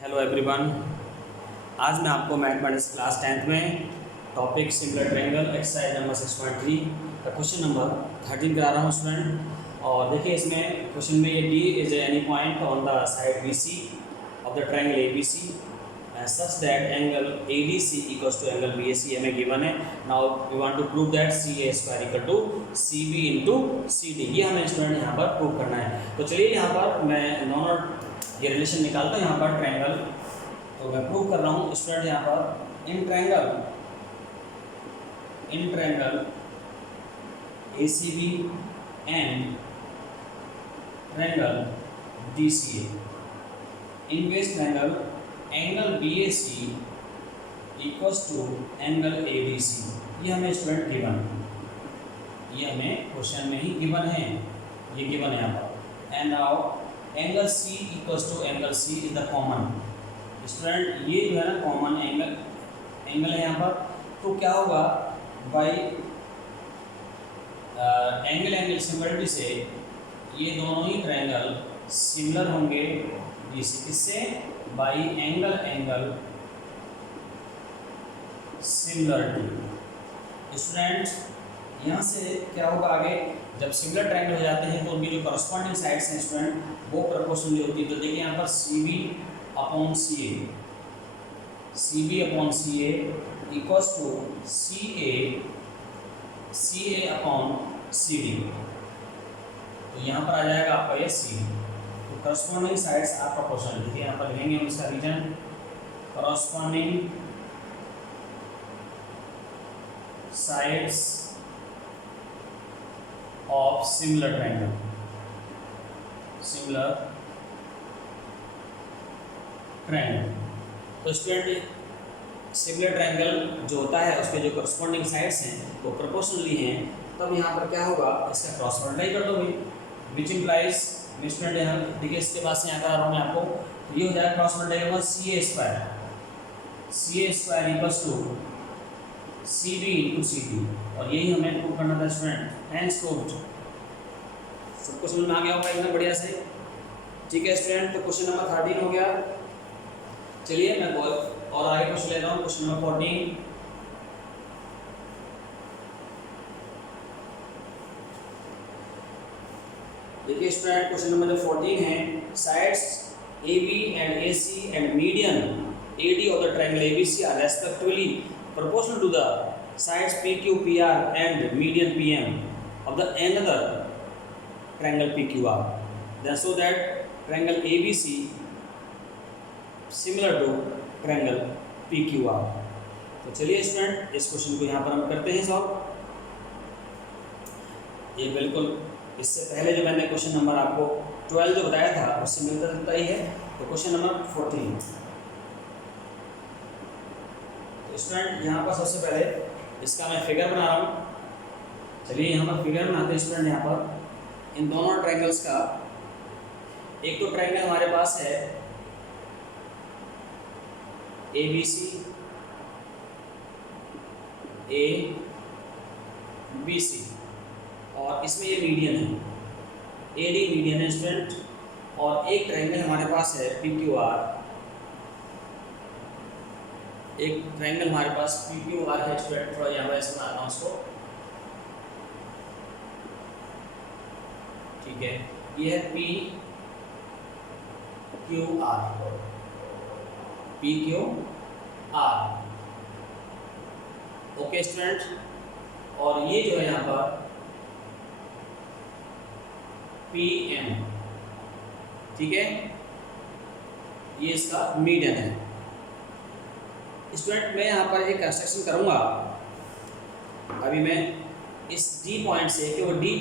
Hello everyone. आज मैं आपको मैथमेटिक्स क्लास 10th में topic similar triangle exercise number 6.3 का क्वेश्चन नंबर 13 करा रहा हूँ स्टूडेंट। और देखिए इसमें क्वेश्चन में ये D is any point on the side B C of the triangle A B C such that angle A D C equals to angle B A C हमें given है। Now we want to prove that C A square equal to C B into C D, ये हमें student यहाँ पर prove करना है। तो चलिए यहाँ पर मैं दोनों ये रिलेशन निकालता हूँ। यहाँ पर ट्रायंगल तो मैं प्रूव कर रहा हूँ स्टूडेंट यहाँ पर in triangle A C B and triangle D C A in which triangle angle B A C equals to angle A D C, ये हमें स्टूडेंट गिवन, ये हमें क्वेश्चन में ही गिवन है, ये गिवन है यहाँ पर। And now angle C equals to angle C is the common student, ये जो है ना कॉमन एंगल है यहाँ पर। तो क्या होगा बाई एंगल सिमिलरिटी से ये दोनों ही ट्रायंगल सिमिलर होंगे इससे बाई एंगल सिमिलरिटी। स्टूडेंट्स यहाँ से क्या होगा आगे, जब सिमिलर ट्रायंगल हो जाते हैं तो उनकी जो करस्पॉन्डिंग साइड्स हैं स्टूडेंट वो प्रोपोर्शनली होती है। तो देखिए यहाँ पर C B upon C A equals to C A upon C D. तो यहाँ पर आ जाएगा आपका ये सी, तो करस्पॉन्डिंग साइड्स आप प्रोपोर्शनल देखिए यहाँ पर लिखेंगे हम इसका reason, corresponding sides of similar triangle तो स्टूडेंट सिमिलर ट्रायंगल जो होता है उसके जो करस्पॉन्डिंग साइड्स हैं वो प्रोपोर्शनली हैं। तब यहाँ पर क्या होगा, इसका क्रॉस मल्टीप्लाई कर दोगे विच इम्प्लाइज स्टूडेंट यहाँ देखिए इसके बाद से यहाँ करा रहा हूँ मैं आपको, तो ये हो जाएगा क्रॉस मल्टीप्लाई होगा C A square equals to C B into C D, और यही हमें प्रूव करना था स्टूडेंट। हैंस प्रूव्ड, सबको समझ में आ गया होगा एकदम बढ़िया से। ठीक है स्टूडेंट, तो क्वेश्चन नंबर 13 हो गया। चलिए मैं और आगे क्वेश्चन ले रहा हूँ, क्वेश्चन नंबर 14। देखिए स्टूडेंट क्वेश्चन नंबर जो 14 है, sides A B and A C and median A D of the triangle A B C are respectively proportional to the sides PQ, PR and median PM of the another triangle PQR. Then so that triangle ABC similar to triangle PQR. तो चलिए student इस question को यहाँ पर हम करते हैं solve. ये बिल्कुल इससे पहले जो मैंने क्वेश्चन नंबर आपको 12 जो बताया था उससे मिलता जुलता ही है। तो क्वेश्चन नंबर 14 स्टूडेंट यहाँ पर सबसे पहले इसका मैं फिगर बना रहा हूँ। चलिए यहाँ पर फिगर बनाते हैं स्टूडेंट। यहाँ पर इन दोनों ट्रायंगल्स का एक तो ट्रायंगल हमारे पास है ए बी सी ए बी सी और इसमें ये मीडियन है, ए डी मीडियन है स्टूडेंट। और एक ट्रायंगल हमारे पास है पी क्यू आर, एक ट्रायंगल हमारे पास पी क्यू आर है स्टूडेंट। थोड़ा यहाँ पर ऐसे बनाता हूँ उसको, ठीक है। ये है P Q R, okay student. और ये जो है यहाँ पर पी एम, ठीक है, ये इसका मीडियन है स्टूडेंट। मैं यहाँ पर एक कंस्ट्रक्शन करूँगा अभी मैं इस डी पॉइंट से, कि वो डी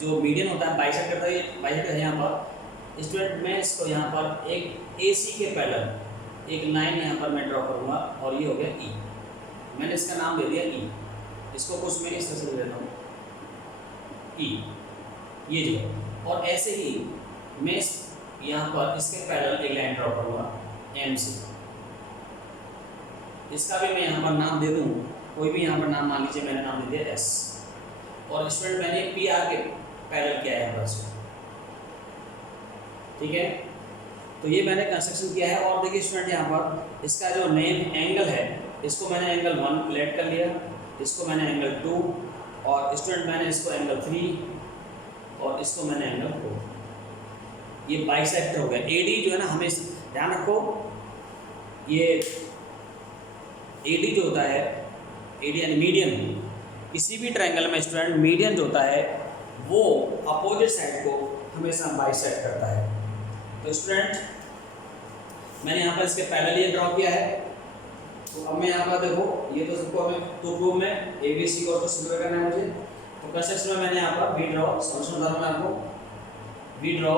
जो मीडियन होता है बाइसेक्ट करता है, बाइसेक्ट है यहाँ पर स्टूडेंट। मैं इसको यहाँ पर एक ए सी के पैरेलल एक लाइन यहाँ पर मैं ड्रॉ करूँगा और ये हो गया ई। मैंने इसका नाम दे दिया ई, इसको कुछ मैं इस तरह से दे देता हूँ ई, ये जो। और ऐसे ही मैं यहाँ पर इसके पैरेलल एक लाइन ड्रॉ करूँगा एम से, इसका भी मैं यहाँ पर नाम दे दूँ, कोई भी यहाँ पर नाम मान लीजिए, मैंने नाम दे दिया एस। और स्टूडेंट मैंने पी आर के पैरेलल किया है यहाँ पर, ठीक है। तो ये मैंने कंस्ट्रक्शन किया है। और देखिए स्टूडेंट यहाँ पर इसका जो नेम एंगल है, इसको मैंने एंगल 1 लेट कर लिया, इसको मैंने एंगल 2, और स्टूडेंट मैंने इसको एंगल 3 और इसको मैंने एंगल 4। ये बाइसेक्टर हो गया। एडी जो है ना, हमें ध्यान रखो, ये एडी जो होता है, एडी यानी मीडियन, किसी भी ट्रायंगल में स्टूडेंट मीडियन जो होता है वो अपोजिट साइड को हमेशा बाइसेक्ट करता है। तो स्टूडेंट मैंने यहाँ पर इसके पैरेलल ये ड्रॉ किया है। तो अब मैं यहाँ पर देखो, ये तो सबको हमें टू प्रूव में ए बी सी को सिंपल करना है मुझे। तो कंस्ट्रक्शन में मैंने यहाँ पर वी ड्रॉ, सॉल्यूशन बता रहा हूँ मैं आपको, we draw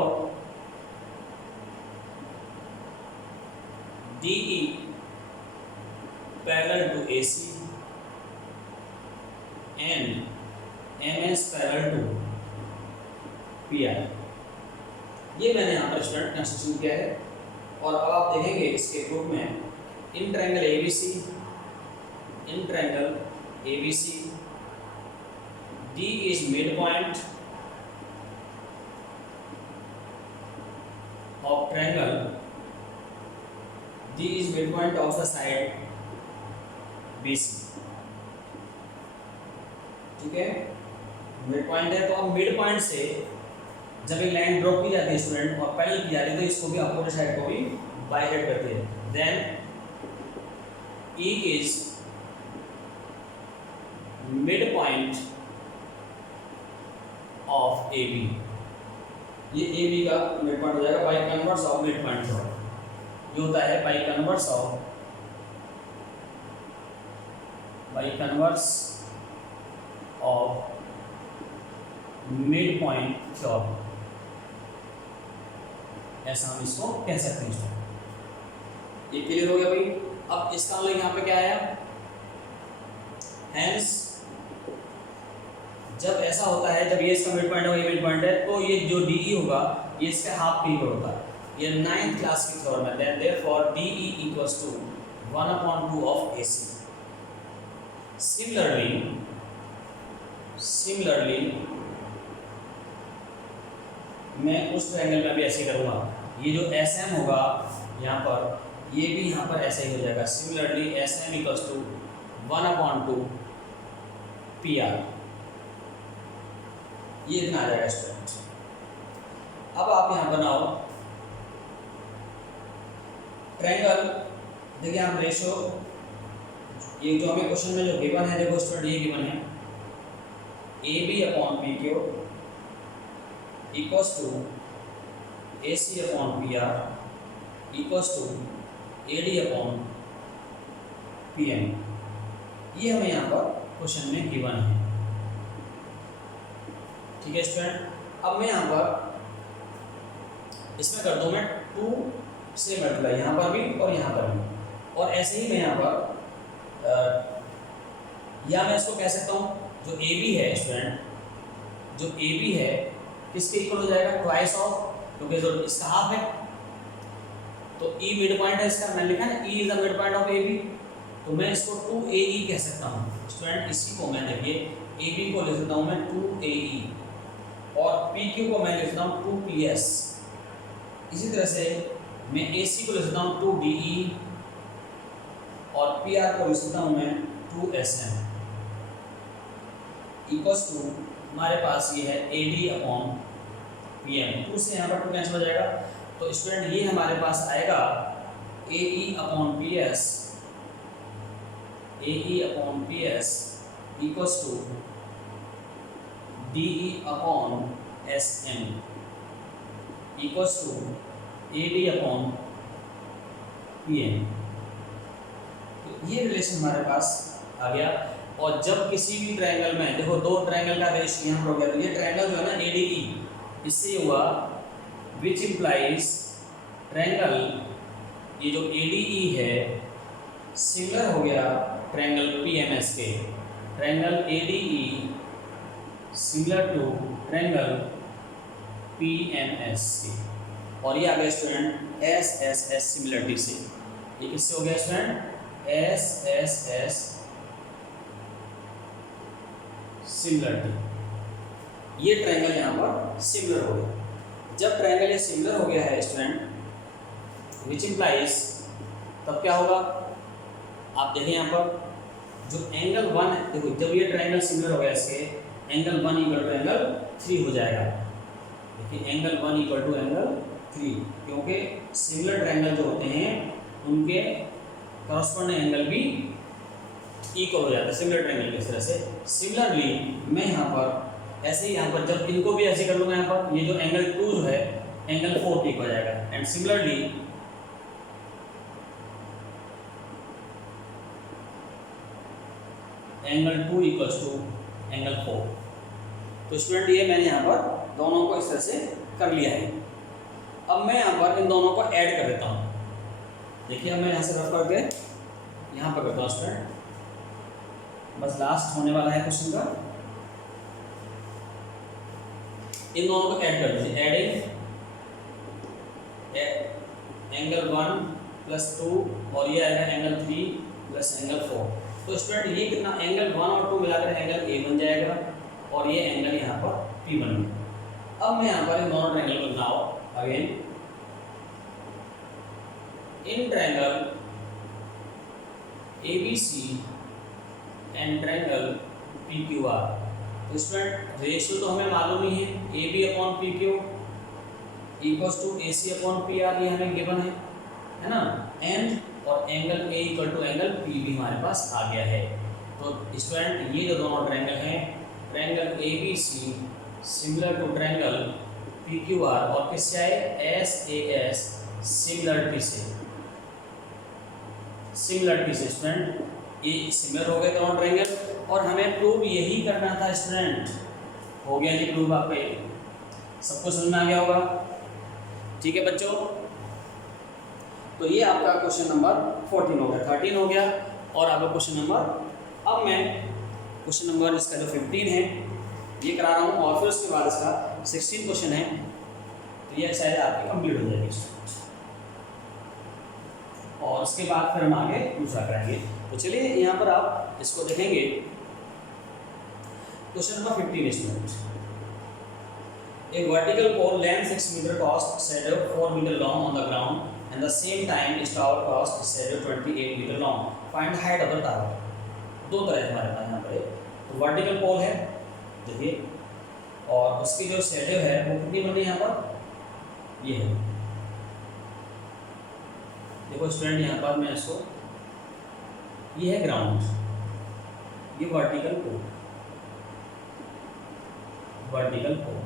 D E parallel to A C and M S parallel to P I. ये मैंने यहाँ पर स्टूडेंट कंस्ट्रक्शन किया है। और अब आप देखेंगे इसके ग्रुप में in triangle ABC, in triangle ABC D is mid point of triangle, D is mid point of the side BC. ठीक है, मिड पॉइंट है। तो अब मिड पॉइंट से जब एक लाइन ड्रॉप की जाती है स्टूडेंट और पैरेलल की जाती है, तो इसको भी अपोजिट साइड को भी बाइसेक्ट करती है। Then E is mid point of AB। ये AB का मिड पॉइंट हो जाएगा by converse of mid point of, ये होता है by converse of mid point of, ऐसा हम इसको कह सकते हैं। ये क्लियर हो गया भाई। अब इसका मतलब यहाँ पे क्या आया, हेंस जब ऐसा होता है, जब ये इसका मिड पॉइंट है, ये मिड पॉइंट है, तो ये जो DE होगा ये इसका हाफ पीरियड होता है। ये 9th क्लास की थ्योरम है। Then therefore DE equals to 1/2 of AC। Similarly मैं उस ट्रायंगल में भी ऐसे करूँगा। ये जो SM होगा यहाँ पर, ये भी यहाँ पर ऐसे ही हो जाएगा। Similarly SM equals to 1/2 PR। ये इतना आ जाएगा स्टूडेंट। अब आप यहाँ बनाओ ट्रायंगल। देखिए आप रेशो, ये जो हमें क्वेश्चन में जो गिवन है, देखो स्टूडेंट ये गिवन है AB/PQ equals to AC/PR equals to AD/PM। ये हमें यहाँ पर क्वेश्चन में गिवन है। ठीक है स्टूडेंट। अब मैं यहाँ पर इसमें कर दूँ मैं 2 से मल्टीप्लाई, यहाँ पर भी और यहाँ पर भी। और ऐसे ही मैं यहाँ पर या मैं इसको कह सकता हूँ जो AB है स्टूडेंट, जो AB है किसके इक्वल हो जाएगा, ट्वाइस ऑफ, क्योंकि जो इसका हाफ है। तो E मिड पॉइंट है इसका, मैंने लिखा है ना E is the mid point of AB। तो मैं इसको 2AE कह सकता हूँ स्टूडेंट। इसी को मैं देखिए AB को लिख सकता हूँ मैं 2AE और PQ को मैं लिख सकता हूँ 2PS। इसी तरह से मैं AC को लिख सकता हूँ 2DE और PR को लिख सकता हूँ मैं 2SM इक्वल्स टू, हमारे पास ये है AD/PM। 2 से यहाँ पर 2 कैंसिल हो जाएगा। तो स्टूडेंट ये हमारे पास आएगा AE/PS equals to DE/SM equals to AD/PM। तो ये रिलेशन हमारे पास आ गया। और जब किसी भी ट्रायंगल में देखो, 2 ट्रायंगल का रेशियो यहाँ पर हो गया, तो ये ट्रायंगल जो है ना ADE, इससे हुआ विच इम्प्लाइज ट्रायंगल, ये जो ADE है सिमिलर हो गया ट्रायंगल PMS के। Triangle ADE similar to triangle PMS के। और ये आ गया स्टूडेंट SSS सिमिलरिटी से। ये किससे हो गया स्टूडेंट, SSS सिमिलरिटी। ये ट्रायंगल यहाँ पर सिमिलर हो गया। जब ट्रायंगल ये सिमिलर हो गया है स्टूडेंट, विच इम्प्लाइज, तब क्या होगा, आप देखें यहाँ पर जो एंगल 1 है, देखो जब ये ट्रायंगल सिमिलर हो गया इसके, एंगल 1 इक्वल टू एंगल 3 हो जाएगा। देखिए एंगल 1 इक्वल टू एंगल 3, क्योंकि सिमिलर ट्रायंगल जो होते हैं उनके करस्पॉन्डिंग एंगल भी इक्वल हो जाता है सिमिलर ट्रायंगल की तरह से। सिमिलरली मैं यहाँ पर ऐसे ही यहाँ पर जब इनको भी ऐसे कर लूँगा, यहाँ पर ये जो एंगल 2 जो है एंगल 4 ठीक हो जाएगा। And similarly angle 2 equals to angle 4। तो स्टूडेंट ये मैंने यहाँ पर दोनों को इस तरह से कर लिया है। अब मैं यहाँ पर इन दोनों को ऐड कर देता हूँ। देखिए अब मैं यहाँ से रफ करके यहाँ पर करता हूँ स्टूडेंट, बस लास्ट होने वाला है क्वेश्चन का। इन दोनों को ऐड कर दीजिए, एडिंग एंगल 1 प्लस 2 और ये आएगा एंगल 3 प्लस एंगल 4। तो स्टूडेंट ये कितना, एंगल 1 और 2 मिलाकर एंगल ए बन जाएगा और ये एंगल यहाँ पर पी बन गया। अब मैं यहाँ पर इन दोनों ट्रायंगल को बनाओ again, in triangle ABC and triangle PQR। तो स्टूडेंट रेशियो तो हमें मालूम ही है, AB upon PQ equals to AC upon PR, ये हमें गिवन है ना। एंड और angle A equal to angle P भी हमारे पास आ गया है। तो स्टूडेंट ये जो दोनों ट्रायंगल हैं, triangle ABC similar to triangle PQR और किससे आए, SAS सिमिलरिटी से, सिमिलरिटी से स्टूडेंट ये सिमिलर हो गए दोनों ट्रायंगल। और हमें प्रूव यही करना था स्टूडेंट, हो गया जी प्रूव, आपका सबको समझ में आ गया होगा। ठीक है बच्चों, तो ये आपका क्वेश्चन नंबर 14 हो गया, 13 हो गया और आपका क्वेश्चन नंबर, अब मैं क्वेश्चन नंबर इसका जो 15 है ये करा रहा हूँ और फिर उसके बाद इसका 16 क्वेश्चन है, तो ये शायद आपकी कंप्लीट हो जाएगी और उसके बाद फिर हम आगे दूसरा कराएंगे। तो चलिए यहाँ पर आप इसको देखेंगे, question number 15 student, a vertical pole length 6 meter cost shadow 4 meter long on the ground and the same time its tower cost shadow 28 meter long, find height of the tower। दो तरह है हमारे पास यहाँ पर, तो वर्टिकल पोल है देखिए, और उसकी जो शैडो है वो कितनी बनी है यहाँ पर, ये है देखो स्टूडेंट, यहाँ पर मैं इसको, ये है ग्राउंड, ये वर्टिकल पोल, वर्टिकल पोल,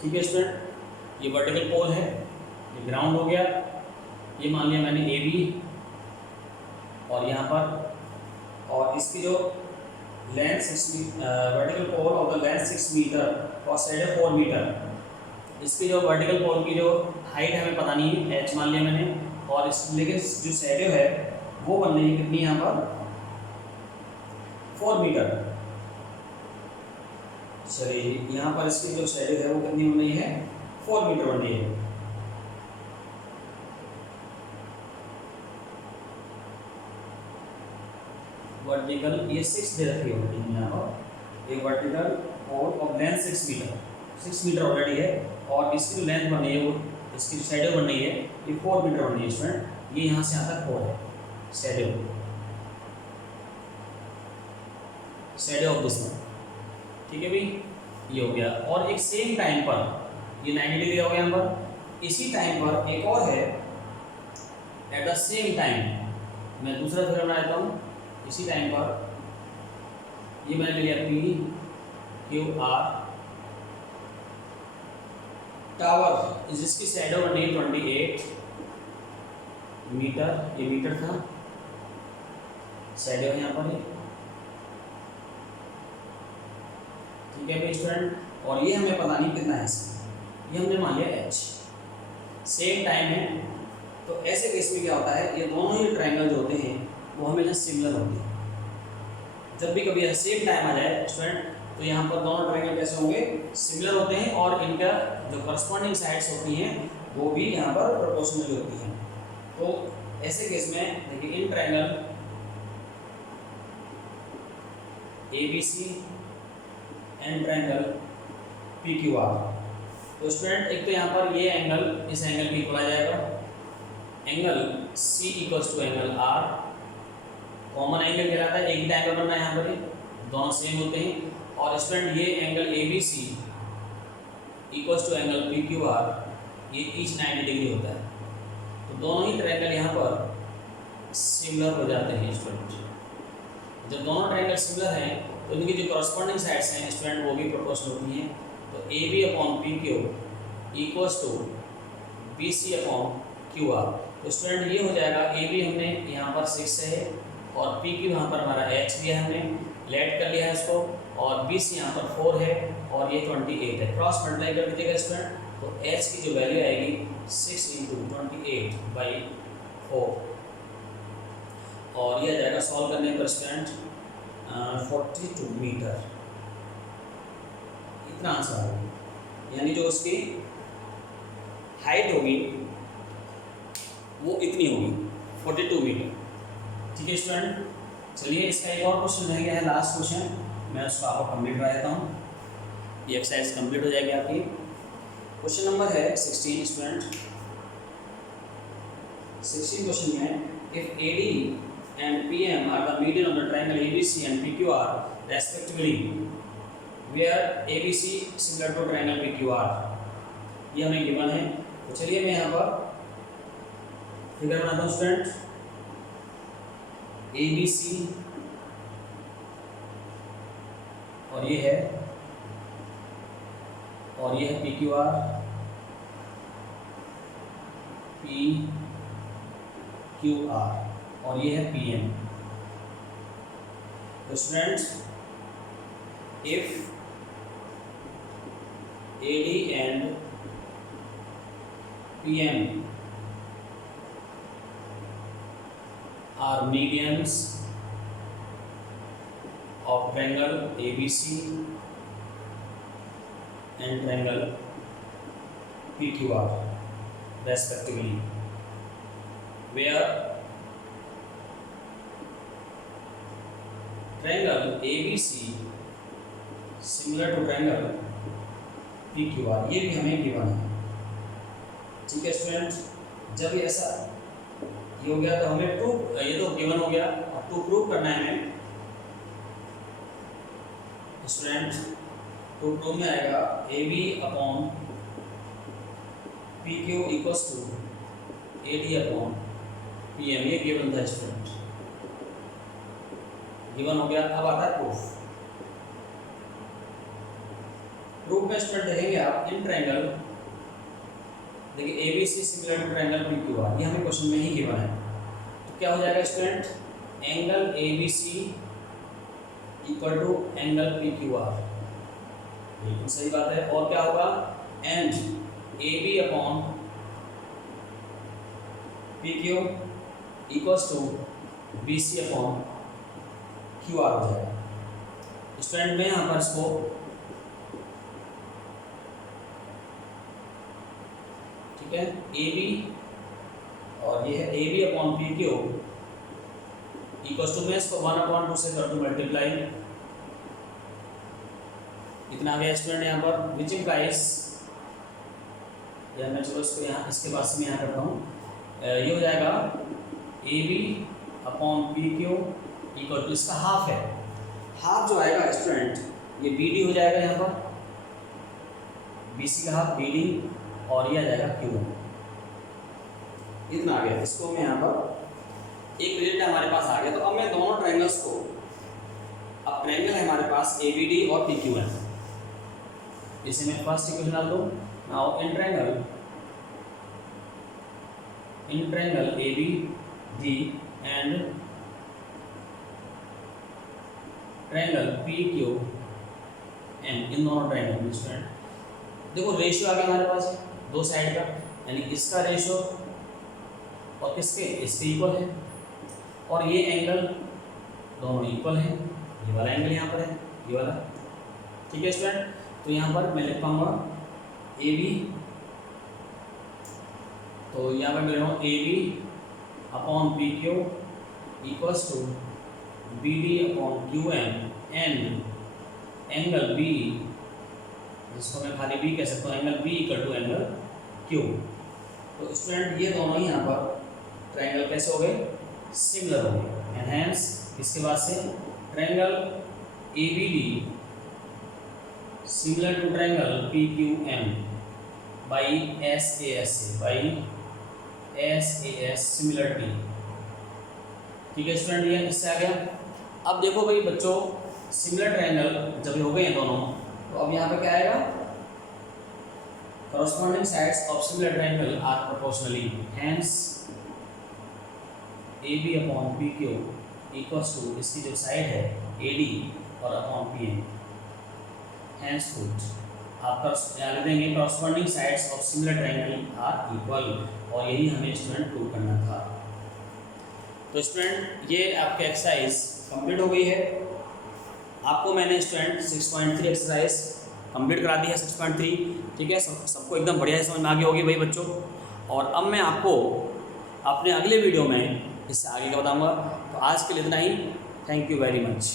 ठीक है स्टूडेंट, ये वर्टिकल पोल है, ये ग्राउंड हो गया, ये मान लिया मैंने ए बी, और यहाँ पर, और इसकी जो लेंथ 6 वर्टिकल पोल और द लेंथ 6 मीटर और साइड 4 मीटर, इसकी जो वर्टिकल पोल की जो हाइट हमें पता नहीं है, एच मान लिया मैंने, और इस लेकिन जो शैडो है वो बन रही है कितनी यहाँ पर 4 मीटर। चलिए यहाँ पर इसकी जो शैडो है वो कितनी बन रही है 4 मीटर बन रही है। वर्टिकल ये 6 दे रखी होती है यहाँ पर, ये वर्टिकल पोल और लेंथ 6 मीटर ऑलरेडी है, और इसकी जो लेंथ बन रही है वो, इसकी शैडो बन रही है ये 4 मीटर बन रही है स्टूडेंट, ये यहाँ से यहाँ तक 4 है shadow, shadow of this one, ठीक है भाई, ये हो गया। और एक सेम टाइम पर ये 90 डिग्री हो गया यहाँ पर, इसी टाइम पर एक और है एट द सेम टाइम, मैं दूसरा फिगर बना देता हूँ, इसी टाइम पर ये मैंने ले लिया PQR टावर, जिसकी शैडो बनी है 28 मीटर, ये मीटर था, शैडो यहाँ पर है, ठीक है भाई स्टूडेंट, और ये हमें पता नहीं कितना है इसमें, ये हमने मान लिया H, सेम टाइम है। तो ऐसे केस में क्या होता है, ये दोनों ही ट्रायंगल जो होते हैं वो हमेशा सिमिलर होते हैं। जब भी कभी सेम टाइम आ जाए स्टूडेंट, तो यहाँ पर दोनों ट्रायंगल कैसे होंगे, सिमिलर होते हैं, और इनका जो करस्पॉन्डिंग साइड्स होती हैं वो भी यहाँ पर प्रोपोर्शनल होती हैं। तो ऐसे केस में देखिए, इन triangle ABC and triangle PQR, तो स्टूडेंट एक तो यहाँ पर ये एंगल इस एंगल के इक्वल आ जाएगा, angle C equals to angle R, common angle कहलाता है, एक ही एंगल बनना है यहाँ पर, दोनों सेम होते हैं। और स्टूडेंट ये angle ABC equals to angle PQR, ये ईच 90 डिग्री होता है। तो दोनों ही ट्रायंगल यहाँ पर सिमिलर हो जाते हैं स्टूडेंट। जब दोनों ट्रायंगल सिमिलर हैं तो इनकी जो कॉरस्पॉन्डिंग साइड्स हैं स्टूडेंट वो भी प्रोपोर्शनल होती हैं। तो AB upon PQ equals to BC upon QR। तो स्टूडेंट ये हो जाएगा, AB हमने यहाँ पर 6 है और PQ यहाँ पर हमारा H दिया है, हमने लेट कर लिया है इसको, और BC यहाँ पर 4 है और ये 28 है। क्रॉस मल्टीप्लाई कर दीजिएगा स्टूडेंट, तो H की जो वैल्यू आएगी 6 × 28/4, और ये आ जाएगा सॉल्व करने पर स्टूडेंट 42 मीटर, इतना आंसर होगा। यानी जो उसकी हाइट होगी वो इतनी होगी 42 मीटर। ठीक है स्टूडेंट, चलिए इसका एक और क्वेश्चन रह गया है, लास्ट क्वेश्चन, मैं उसको आपको कंप्लीट करा देता हूँ, ये एक्सरसाइज कंप्लीट हो जाएगी आपकी। क्वेश्चन नंबर है 16 स्टूडेंट। 16 क्वेश्चन में if AD and PM are the median of the triangle ABC and PQR respectively, where ABC similar to triangle PQR, ये हमें गिवन है। तो चलिए मैं यहाँ पर फिगर बनाता हूँ स्टूडेंट। ABC और ये है, और ये है PQR, PQR, और ये है PM। तो students if AD and PM are medians of triangle ABC and triangle PQR respectively, where triangle ABC similar to triangle PQR, ये भी हमें गिवन है। ठीक है स्टूडेंट, जब ये ऐसा ये हो गया तो हमें प्रूफ, ये तो गिवन हो गया, अब टू प्रूव करना है हमें स्टूडेंट। टू प्रूव में आएगा AB upon PQ equals to AD upon PM, ये गिवन था स्टूडेंट, गिवन हो गया। अब आता है प्रूफ। प्रूफ में स्टूडेंट देखेंगे आप इन ट्रायंगल, देखिए ABC similar to triangle PQR, ये हमें क्वेश्चन में ही गिवन है। तो क्या हो जाएगा student, angle ABC equal to angle PQR, बिल्कुल सही बात है। और क्या होगा, and AB upon PQ equals to BC upon QR हो जाएगा। स्टूडेंट में यहाँ पर इसको ठीक है AB, और ये है AB upon PQ equals to, मैं इसको 1/2 से कर दूँ मल्टीप्लाई, इतना आ गया स्टूडेंट यहाँ पर, विच इम्प्लाइज, या मैं चलो इसको यहाँ इसके पास में यहाँ करता हूँ, ये हो जाएगा AB upon PQ equal to, इसका हाफ है, हाफ जो आएगा स्टूडेंट ये BD हो जाएगा, यहाँ पर BC का हाफ BD, और ये आ जाएगा Q, इतना आ गया। इसको मैं यहाँ पर एक रिजल्ट हमारे पास आ गया। तो अब मैं दोनों ट्रायंगल्स को, अब ट्रायंगल है हमारे पास ABD और PQ है, इसे मैं फर्स्ट इक्वेशन डाल दूँ। Now in triangle ABD and triangle PQN, इन दोनों ट्रायंगल में स्टूडेंट देखो रेशियो आ गया हमारे पास दो साइड का, यानी इसका रेशियो और किसके, इसके इक्वल है, और ये एंगल दोनों इक्वल है, ये वाला एंगल यहाँ पर है, ये वाला। ठीक है स्टूडेंट, तो यहाँ पर मैं लिख पाऊंगा AB, तो यहाँ पर मैं लिख रहा हूँ AB upon PQ equals to BD upon QN, and angle B जिसको मैं खाली बी कह सकता हूँ, angle B equal to angle Q. तो स्टूडेंट ये दोनों ही यहाँ पर ट्रायंगल कैसे हो गए, सिमिलर हो गए। एंड हेंस इसके बाद से triangle ABD similar to triangle PQM by SAS by SAS similarity. ठीक है स्टूडेंट, ये इससे आ गया। अब देखो भाई बच्चों, सिमिलर ट्रायंगल जब हो गए हैं दोनों, तो अब यहाँ पे क्या आएगा, corresponding sides of similar triangle are proportionally, hence AB upon PQ equals to इसकी जो साइड है AD और अपॉन PM, hence आप यहाँ लिख देंगे corresponding sides of similar triangle are equal, और यही हमें स्टूडेंट प्रूव करना था। तो स्टूडेंट ये आपकी एक्सरसाइज कंप्लीट हो गई है। आपको मैंने स्टूडेंट 6.3 एक्सरसाइज कंप्लीट करा दी है 6.3। ठीक है, सबको एकदम बढ़िया समझ में आ गई होगी भाई बच्चों। और अब मैं आपको अपने अगले वीडियो में इससे आगे का बताऊंगा। तो आज के लिए इतना ही। Thank you very much.